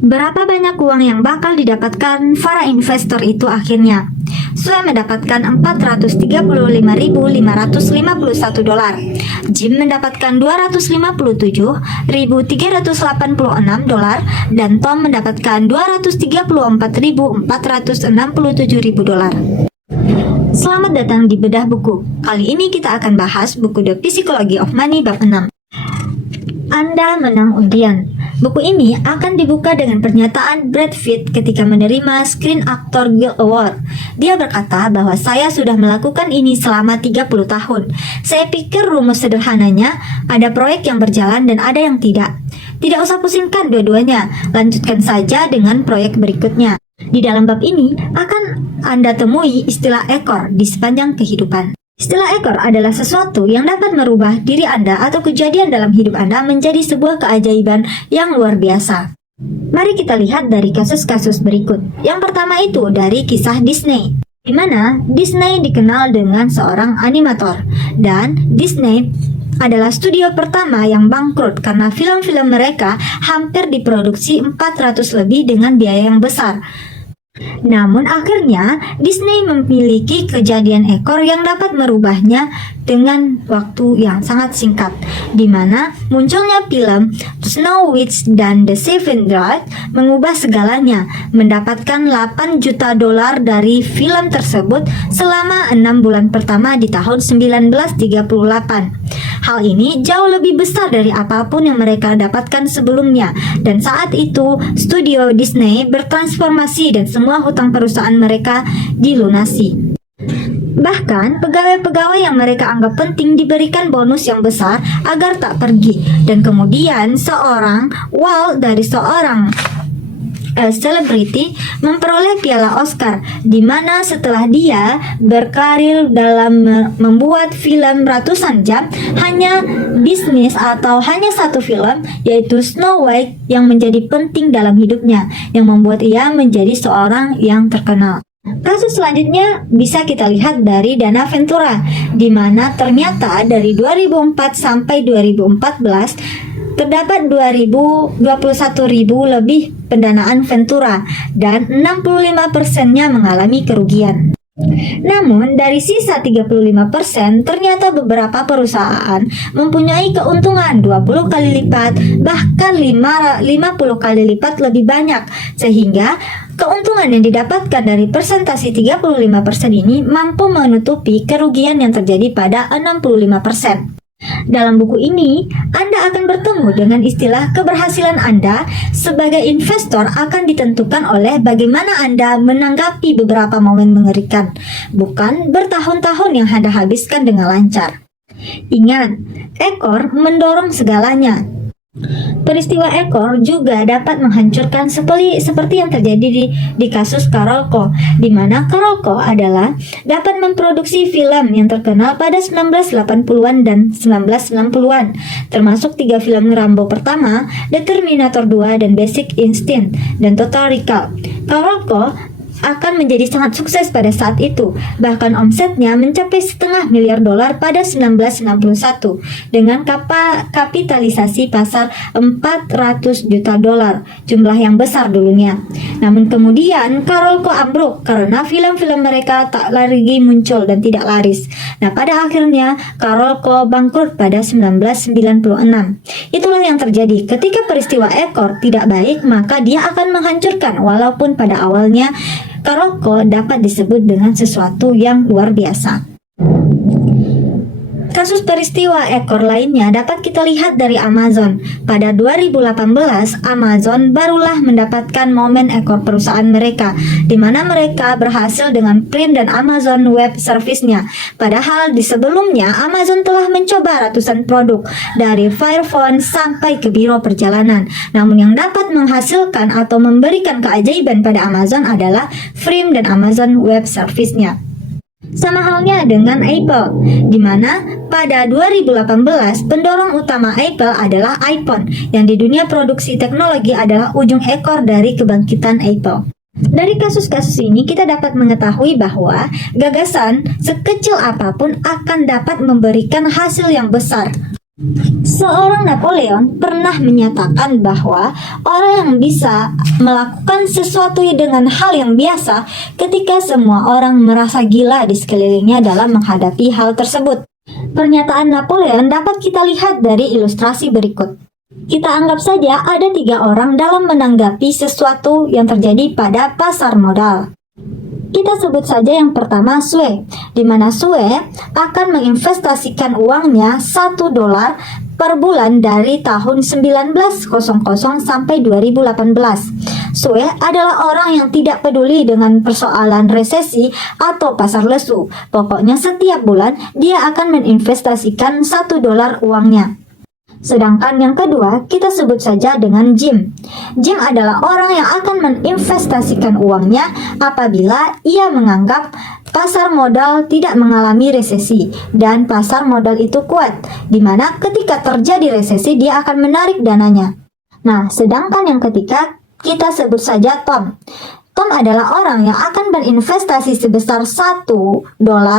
Berapa banyak uang yang bakal didapatkan para investor itu akhirnya? Sue mendapatkan 435.551 dolar. Jim mendapatkan 257.386 dolar dan Tom mendapatkan 234.467 dolar. Selamat datang di Bedah Buku. Kali ini kita akan bahas buku The Psychology of Money bab 6. Anda menang undian. Buku ini akan dibuka dengan pernyataan Brad Pitt ketika menerima Screen Actor Guild Award. Dia berkata bahwa saya sudah melakukan ini selama 30 tahun. Saya pikir rumus sederhananya, ada proyek yang berjalan dan ada yang tidak. Tidak usah pusingkan dua-duanya, lanjutkan saja dengan proyek berikutnya. Di dalam bab ini akan Anda temui istilah ekor di sepanjang kehidupan. Istilah ekor adalah sesuatu yang dapat merubah diri Anda atau kejadian dalam hidup Anda menjadi sebuah keajaiban yang luar biasa. Mari kita lihat dari kasus-kasus berikut. Yang pertama itu dari kisah Disney, di mana Disney dikenal dengan seorang animator, dan Disney adalah studio pertama yang bangkrut karena film-film mereka hampir diproduksi 400 lebih dengan biaya yang besar. Namun akhirnya Disney memiliki kejadian ekor yang dapat merubahnya dengan waktu yang sangat singkat, di mana munculnya film Snow Witch dan The Seven Dwarfs mengubah segalanya, mendapatkan 8 juta dolar dari film tersebut selama 6 bulan pertama di tahun 1938. Hal ini jauh lebih besar dari apapun yang mereka dapatkan sebelumnya, dan saat itu studio Disney bertransformasi dan semua hutang perusahaan mereka dilunasi. Bahkan pegawai-pegawai yang mereka anggap penting diberikan bonus yang besar agar tak pergi, dan kemudian Walt dari seorang selebriti memperoleh piala Oscar, di mana setelah dia berkarir dalam membuat film ratusan jam, hanya bisnis atau hanya satu film, yaitu Snow White, yang menjadi penting dalam hidupnya, yang membuat ia menjadi seorang yang terkenal. Kasus selanjutnya bisa kita lihat dari Dana Ventura, di mana ternyata dari 2004 sampai 2014 terdapat 21.000 lebih pendanaan Ventura, dan 65%-nya mengalami kerugian. Namun dari sisa 35%, ternyata beberapa perusahaan mempunyai keuntungan 20 kali lipat, bahkan 50 kali lipat lebih banyak, sehingga keuntungan yang didapatkan dari persentase 35% ini mampu menutupi kerugian yang terjadi pada 65%. Dalam buku ini, Anda akan bertemu dengan istilah keberhasilan Anda sebagai investor akan ditentukan oleh bagaimana Anda menanggapi beberapa momen mengerikan, bukan bertahun-tahun yang Anda habiskan dengan lancar. Ingat, ekor mendorong segalanya. Peristiwa ekor juga dapat menghancurkan seperti yang terjadi di kasus Carolco, di mana Carolco adalah dapat memproduksi film yang terkenal pada 1980-an dan 1990-an, termasuk 3 film Rambo pertama, The Terminator 2, dan Basic Instinct, dan Total Recall. Carolco akan menjadi sangat sukses pada saat itu, bahkan omsetnya mencapai $500 million pada 1961 dengan kapitalisasi pasar 400 juta dolar, jumlah yang besar dulunya. Namun kemudian Carolco ambruk karena film-film mereka tak lagi muncul dan tidak laris. Nah, pada akhirnya Carolco bangkrut pada 1996. Itulah yang terjadi ketika peristiwa ekor tidak baik, maka dia akan menghancurkan, walaupun pada awalnya Carolco dapat disebut dengan sesuatu yang luar biasa. Kasus peristiwa ekor lainnya dapat kita lihat dari Amazon. Pada 2018, Amazon barulah mendapatkan momen ekor perusahaan mereka, di mana mereka berhasil dengan Prime dan Amazon Web Service-nya. Padahal di sebelumnya, Amazon telah mencoba ratusan produk, dari Fire Phone sampai ke biro perjalanan. Namun yang dapat menghasilkan atau memberikan keajaiban pada Amazon adalah Prime dan Amazon Web Service-nya. Sama halnya dengan Apple, di mana pada 2018 pendorong utama Apple adalah iPhone, yang di dunia produksi teknologi adalah ujung ekor dari kebangkitan Apple. Dari kasus-kasus ini kita dapat mengetahui bahwa gagasan sekecil apapun akan dapat memberikan hasil yang besar. Seorang Napoleon pernah menyatakan bahwa orang yang bisa melakukan sesuatu dengan hal yang biasa ketika semua orang merasa gila di sekelilingnya dalam menghadapi hal tersebut. Pernyataan Napoleon dapat kita lihat dari ilustrasi berikut. Kita anggap saja ada 3 orang dalam menanggapi sesuatu yang terjadi pada pasar modal. Kita sebut saja yang pertama Sue, di mana Sue akan menginvestasikan uangnya $1 per bulan dari tahun 1900 sampai 2018. Sue adalah orang yang tidak peduli dengan persoalan resesi atau pasar lesu. Pokoknya setiap bulan dia akan menginvestasikan $1 uangnya. Sedangkan yang kedua, kita sebut saja dengan Jim. Jim adalah orang yang akan menginvestasikan uangnya apabila ia menganggap pasar modal tidak mengalami resesi dan pasar modal itu kuat, di mana ketika terjadi resesi dia akan menarik dananya. Nah, sedangkan yang ketiga, kita sebut saja Tom. Tom adalah orang yang akan berinvestasi sebesar $1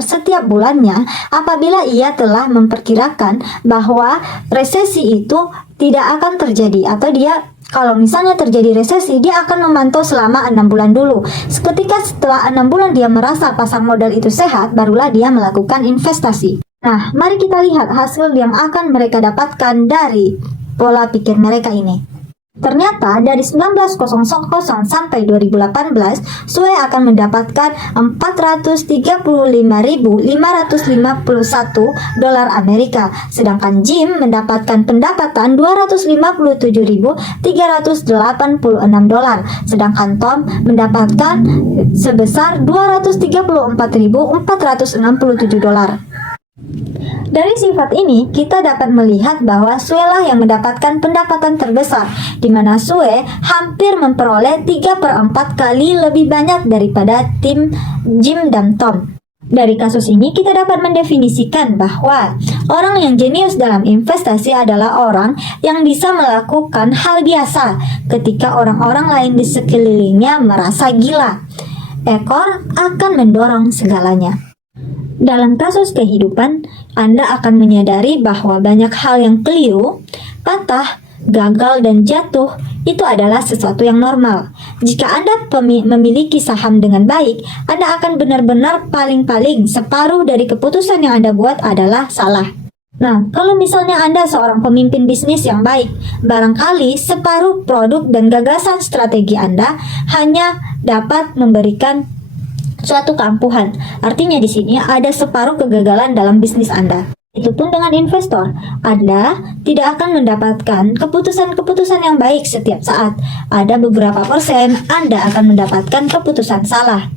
setiap bulannya apabila ia telah memperkirakan bahwa resesi itu tidak akan terjadi, atau dia kalau misalnya terjadi resesi dia akan memantau selama 6 bulan dulu. Ketika setelah 6 bulan dia merasa pasar modal itu sehat, barulah dia melakukan investasi. Nah, mari kita lihat hasil yang akan mereka dapatkan dari pola pikir mereka ini. Ternyata dari 1900 sampai 2018, Sue akan mendapatkan $435.551 Amerika, sedangkan Jim mendapatkan pendapatan $257.386, sedangkan Tom mendapatkan sebesar $234.467. Dari sifat ini, kita dapat melihat bahwa Sue lah yang mendapatkan pendapatan terbesar, di mana Sue hampir memperoleh 3/4 kali lebih banyak daripada tim Jim dan Tom. Dari kasus ini, kita dapat mendefinisikan bahwa orang yang jenius dalam investasi adalah orang yang bisa melakukan hal biasa ketika orang-orang lain di sekelilingnya merasa gila. Ekor akan mendorong segalanya. Dalam kasus kehidupan, Anda akan menyadari bahwa banyak hal yang keliru, patah, gagal, dan jatuh itu adalah sesuatu yang normal. Jika Anda memiliki saham dengan baik, Anda akan benar-benar paling-paling separuh dari keputusan yang Anda buat adalah salah. Nah, kalau misalnya Anda seorang pemimpin bisnis yang baik, barangkali separuh produk dan gagasan strategi Anda hanya dapat memberikan suatu keampuhan. Artinya di sini ada separuh kegagalan dalam bisnis Anda. Itu pun dengan investor, Anda tidak akan mendapatkan keputusan-keputusan yang baik setiap saat. Ada beberapa persen Anda akan mendapatkan keputusan salah.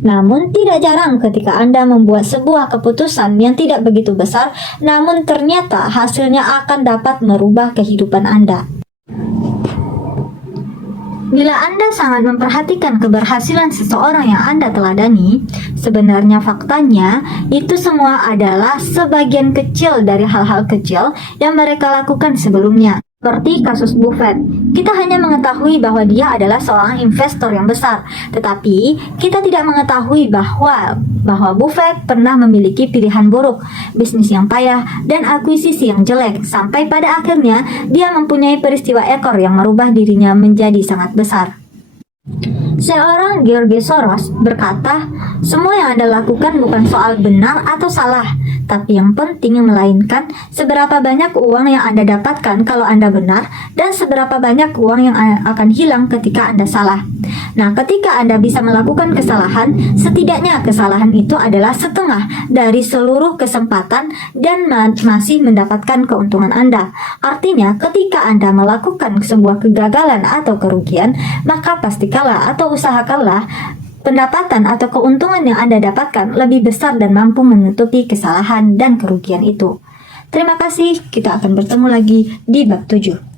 Namun tidak jarang ketika Anda membuat sebuah keputusan yang tidak begitu besar, namun ternyata hasilnya akan dapat merubah kehidupan Anda. Bila Anda sangat memperhatikan keberhasilan seseorang yang Anda teladani, sebenarnya faktanya itu semua adalah sebagian kecil dari hal-hal kecil yang mereka lakukan sebelumnya. Seperti kasus Buffett, kita hanya mengetahui bahwa dia adalah seorang investor yang besar, tetapi kita tidak mengetahui bahwa Buffett pernah memiliki pilihan buruk, bisnis yang payah, dan akuisisi yang jelek, sampai pada akhirnya dia mempunyai peristiwa ekor yang merubah dirinya menjadi sangat besar. Seorang George Soros berkata, semua yang Anda lakukan bukan soal benar atau salah, tapi yang penting melainkan seberapa banyak uang yang Anda dapatkan kalau Anda benar dan seberapa banyak uang yang akan hilang ketika Anda salah. Nah, ketika Anda bisa melakukan kesalahan, setidaknya kesalahan itu adalah setengah dari seluruh kesempatan dan masih mendapatkan keuntungan Anda. Artinya, ketika Anda melakukan sebuah kegagalan atau kerugian, maka pastikanlah atau usahakanlah pendapatan atau keuntungan yang Anda dapatkan lebih besar dan mampu menutupi kesalahan dan kerugian itu. Terima kasih, kita akan bertemu lagi di bab 7.